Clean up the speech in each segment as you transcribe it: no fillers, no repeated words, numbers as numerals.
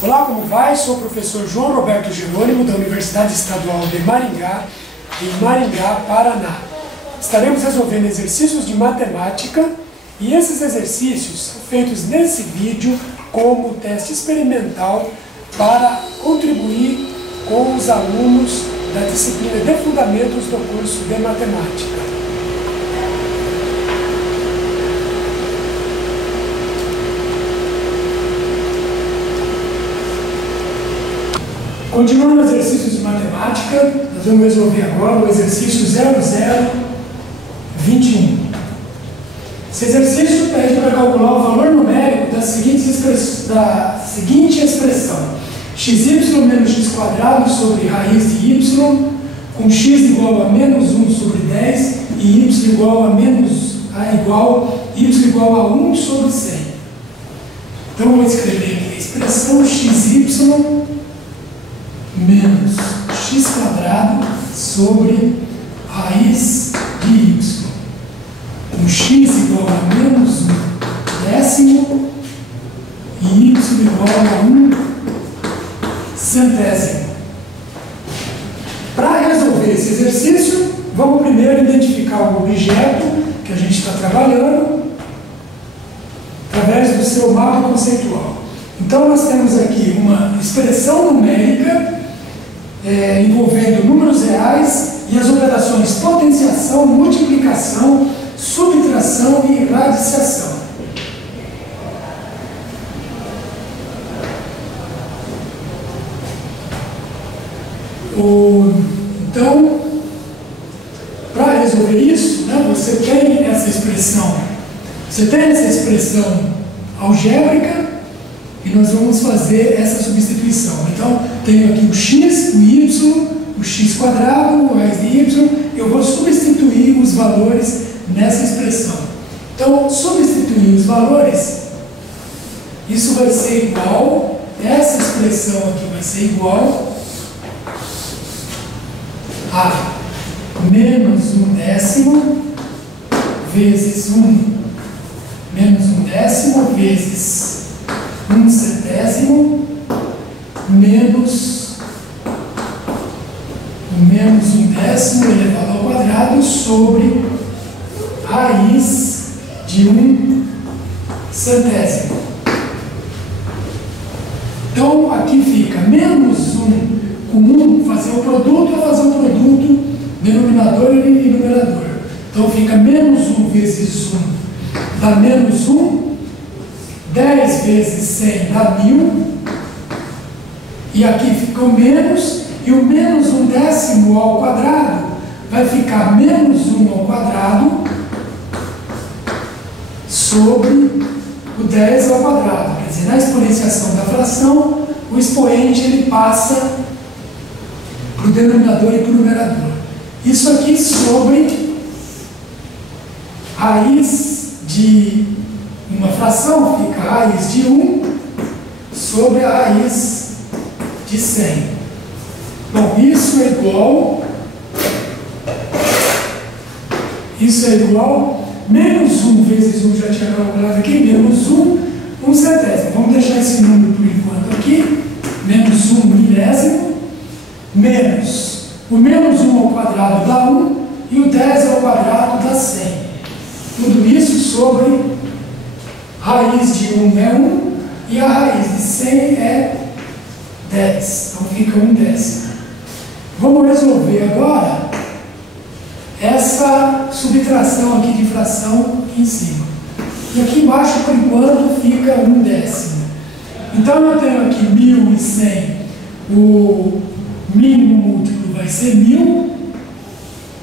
Olá, como vai? Sou o professor João Roberto Jerônimo, da Universidade Estadual de Maringá, em Maringá, Paraná. Estaremos resolvendo exercícios de matemática e esses exercícios são feitos nesse vídeo como teste experimental para contribuir com os alunos da disciplina de Fundamentos do curso de Matemática. Continuando no exercício de matemática, nós vamos resolver agora o exercício 0021. Esse exercício pede para calcular o valor numérico da seguinte expressão: xy menos x quadrado sobre raiz de y, com x igual a menos 1 sobre 10 e y igual a y igual a 1 sobre 100. Então, eu vou escrever aqui a expressão xy menos x quadrado sobre raiz de y, com x igual a menos 1 décimo e y igual a 1 centésimo. Para resolver esse exercício, vamos primeiro identificar o objeto que a gente está trabalhando através do seu mapa conceitual. Então, nós temos aqui uma expressão numérica envolvendo números reais e as operações potenciação, multiplicação, subtração e radiciação. Então, para resolver isso, você tem essa expressão algébrica e nós vamos fazer essa substituição. Então, tenho aqui o x, o y, o x quadrado, o raiz de y, eu vou substituir os valores nessa expressão. Então, substituir os valores, isso vai ser igual, essa expressão aqui vai ser igual a menos 1 décimo vezes 1 menos 1 décimo vezes 1 centésimo menos 1 décimo elevado ao quadrado sobre raiz de 1 centésimo. Então, aqui fica menos 1 com 1, fazer o produto é fazer o produto denominador e numerador. Então, fica menos 1 vezes 1 dá menos 1, 10 vezes 100 dá 1000, e aqui fica o menos, e o menos 1 décimo ao quadrado vai ficar menos 1 ao quadrado sobre o 10 ao quadrado. Quer dizer, na exponenciação da fração, o expoente ele passa para o denominador e para o numerador. Isso aqui sobre raiz de uma fração, fica a raiz de 1 sobre a raiz de 100. Bom, isso é igual menos 1 vezes 1, já tinha calculado aqui, menos 1 centésimo. Vamos deixar esse número por enquanto aqui, menos 1 milésimo, menos o menos 1 ao quadrado dá 1 e o 10 ao quadrado dá 100. Tudo isso sobre raiz de 1 é 1 e a raiz de 100 é 10. Então fica 1 décimo. Vamos resolver agora essa subtração aqui de fração aqui em cima. E aqui embaixo, por enquanto, fica 1 décimo. Então eu tenho aqui 1100. O mínimo múltiplo vai ser 1000.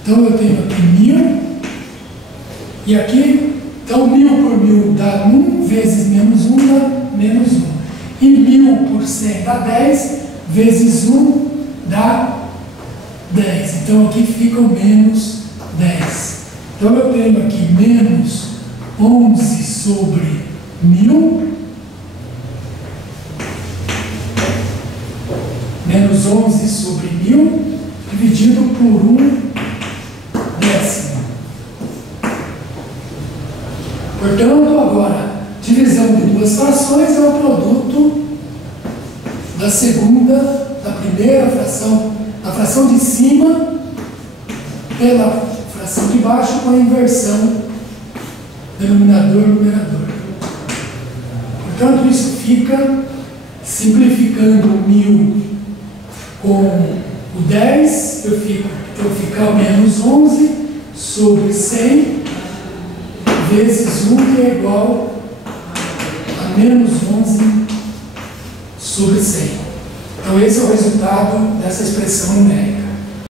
Então eu tenho aqui 1000. E aqui, então 1000 por 1000 dá 1, vezes menos 1 dá menos 1. E 1000 por 100 dá 10, vezes 1 dá 10. Então aqui fica o menos 10. Então eu tenho aqui menos 11 sobre 1000, menos 11 sobre 1000, dividido por 1 décimo. Portanto, agora, divisão de duas frações é o produto da segunda, da primeira fração, a fração de cima pela fração de baixo com a inversão denominador-numerador. Portanto, isso fica simplificando o 1000 com o 10, eu ficar o menos 11 sobre 100 vezes 1, que é igual a menos 11 sobre 100. Então, esse é o resultado dessa expressão numérica.